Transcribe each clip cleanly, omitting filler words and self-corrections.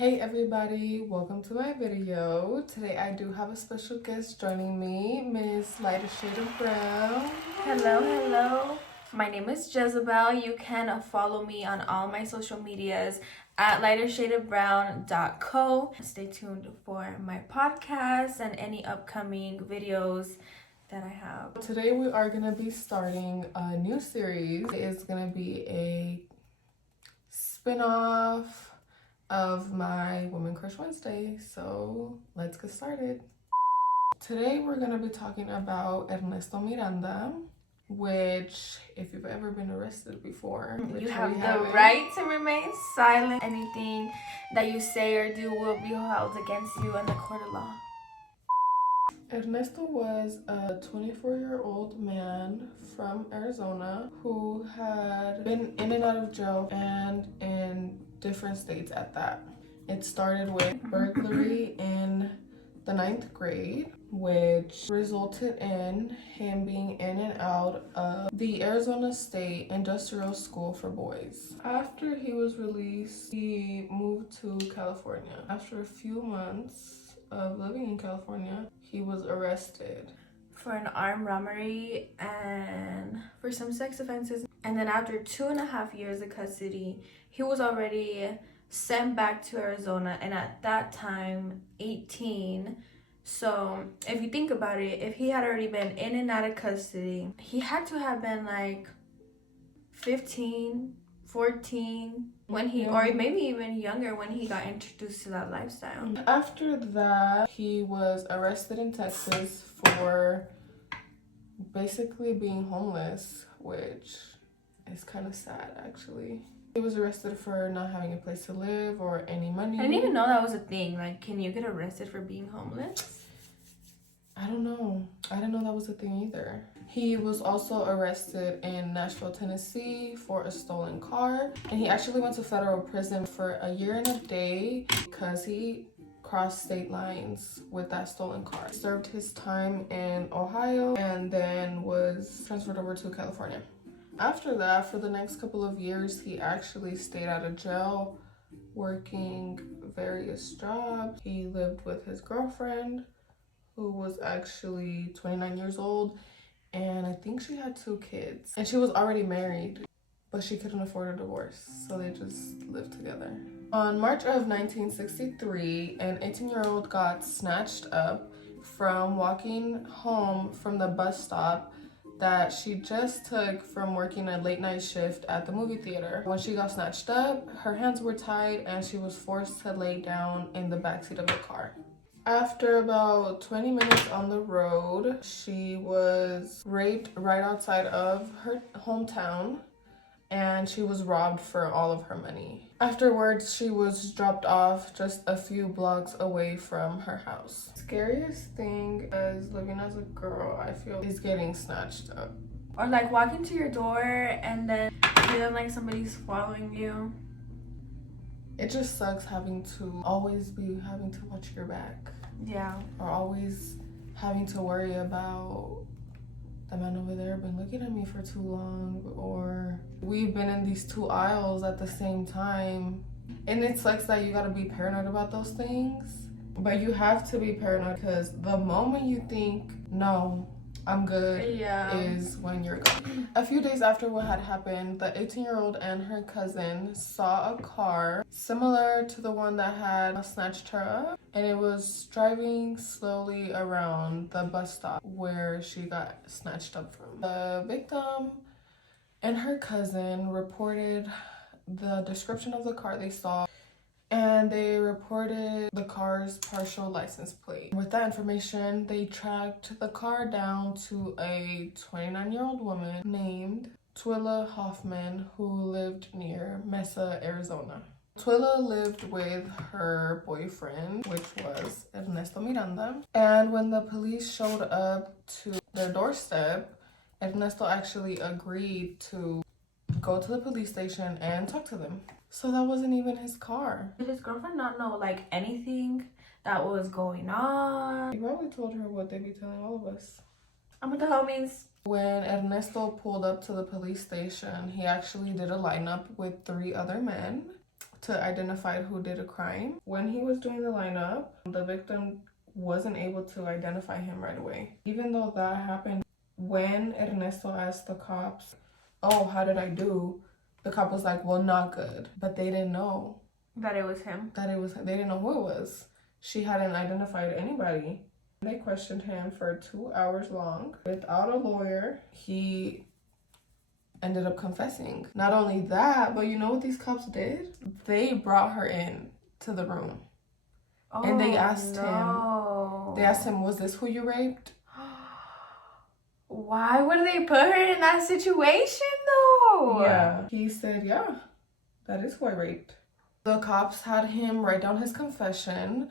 Hey everybody, welcome to my video. Today I do have a special guest joining me, Miss Lighter Shade of Brown. Hello. My name is Jezebel. You can follow me on all my social medias at lightershadeofbrown.co. Stay tuned for my podcast and any upcoming videos that I have. Today we are going to be starting a new series. It's going to be a spin-off of my Women Crush Wednesday. So let's get started. Today we're going to be talking about Ernesto Miranda, which if you've ever been arrested before, You have the right to remain silent. Anything that you say or do will be held against you in the court of law. Ernesto was a 24-year-old man from Arizona who had been in and out of jail and in different states at that. It started with burglary in the 9th grade, which resulted in him being in and out of the Arizona State Industrial School for Boys. After he was released, he moved to California. After a few months of living in California, he was arrested for an armed robbery and for some sex offenses. And then after 2.5 years of custody, he was already sent back to Arizona, and at that time 18. So if you think about it, if he had already been in and out of custody, he had to have been like 15, 14 when he, or maybe even younger when he got introduced to that lifestyle. After that, he was arrested in Texas for basically being homeless, which is kind of sad actually. He was arrested for not having a place to live or any money. I didn't even know that was a thing. Like, can you get arrested for being homeless? I don't know. I didn't know that was a thing either. He was also arrested in Nashville, Tennessee for a stolen car. And he actually went to federal prison for a year and a day because he crossed state lines with that stolen car. He served his time in Ohio and then was transferred over to California. After that, for the next couple of years, he actually stayed out of jail, working various jobs. He lived with his girlfriend, who was actually 29 years old, and I think she had 2 kids. And she was already married, but she couldn't afford a divorce, so they just lived together. On March of 1963, an 18-year-old got snatched up from walking home from the bus stop that she just took from working a late night shift at the movie theater. When she got snatched up, her hands were tied and she was forced to lay down in the backseat of the car. After about 20 minutes on the road, she was raped right outside of her hometown, and she was robbed for all of her money. Afterwards, she was dropped off just a few blocks away from her house. Scariest thing as living as a girl, I feel, is getting snatched up. Or like walking to your door and then feeling like somebody's following you. It just sucks having to always be having to watch your back. Yeah. Or always having to worry about the man over there been looking at me for too long, or we've been in these 2 aisles at the same time. And it sucks that you gotta be paranoid about those things, but you have to be paranoid because the moment you think, no, I'm good, is when you're gone. A few days after what had happened, the 18-year-old and her cousin saw a car similar to the one that had snatched her up, and it was driving slowly around the bus stop where she got snatched up from. The victim and her cousin reported the description of the car they saw, and they reported the car's partial license plate. With that information, they tracked the car down to a 29-year-old woman named Twila Hoffman, who lived near Mesa, Arizona. Twila lived with her boyfriend, which was Ernesto Miranda. And when the police showed up to their doorstep, Ernesto actually agreed to go to the police station and talk to them. So that wasn't even his car. Did his girlfriend not know like anything that was going on? He probably told her what they be telling all of us. I'm with the homies. When Ernesto pulled up to the police station, he actually did a lineup with 3 other men to identify who did a crime. When he was doing the lineup, the victim wasn't able to identify him right away. Even though that happened, when Ernesto asked the cops, oh, how did I do? The cop was like, well, not good. But they didn't know that it was him. They didn't know who it was. She hadn't identified anybody. They questioned him for 2 hours long. Without a lawyer, he ended up confessing. Not only that, but you know what these cops did? They brought her in to the room. Oh, and they asked him, was this who you raped? Why would they put her in that situation though? Yeah. He said, yeah, that is who I raped. The cops had him write down his confession,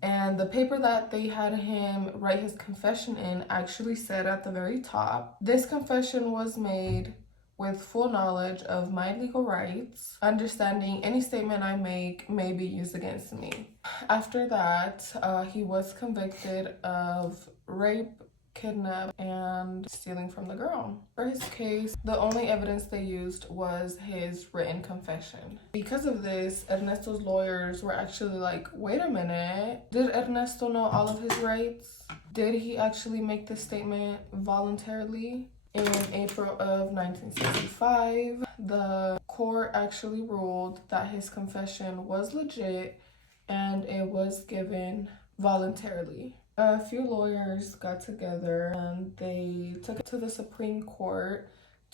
and the paper that they had him write his confession in actually said at the very top, this confession was made with full knowledge of my legal rights, understanding any statement I make may be used against me. After that, he was convicted of rape, kidnap, and stealing from the girl. For his case, the only evidence they used was his written confession. Because of this, Ernesto's lawyers were actually like, wait a minute, did Ernesto know all of his rights? Did he actually make this statement voluntarily? In April of 1965, the court actually ruled that his confession was legit and it was given voluntarily. A few lawyers got together and they took it to the Supreme Court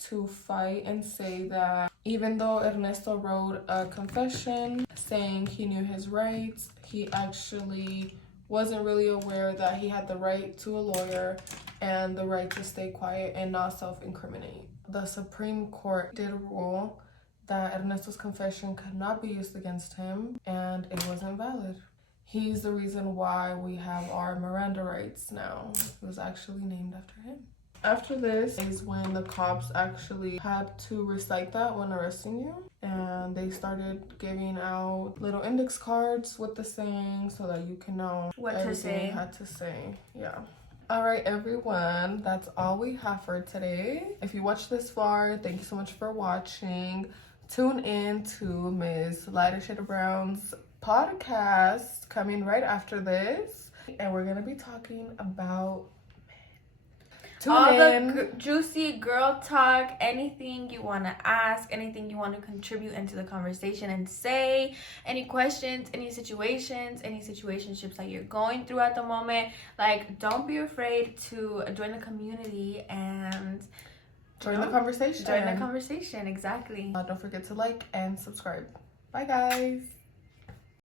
to fight and say that even though Ernesto wrote a confession saying he knew his rights, he actually wasn't really aware that he had the right to a lawyer and the right to stay quiet and not self-incriminate. The Supreme Court did rule that Ernesto's confession could not be used against him and it wasn't valid. He's the reason why we have our Miranda rights now. It was actually named after him. After this is when the cops actually had to recite that when arresting you. And they started giving out little index cards with the saying so that you can know what everything you had to say. Yeah. All right, everyone, that's all we have for today. If you watched this far, thank you so much for watching. Tune in to Ms. Lighter Shade of Brown's podcast coming right after this, and we're gonna be talking about the juicy girl talk, anything you want to ask, anything you want to contribute into the conversation and say, any questions, any situationships that you're going through at the moment. Like, don't be afraid to join the community and join the conversation. Exactly. Don't forget to like and subscribe. Bye, guys.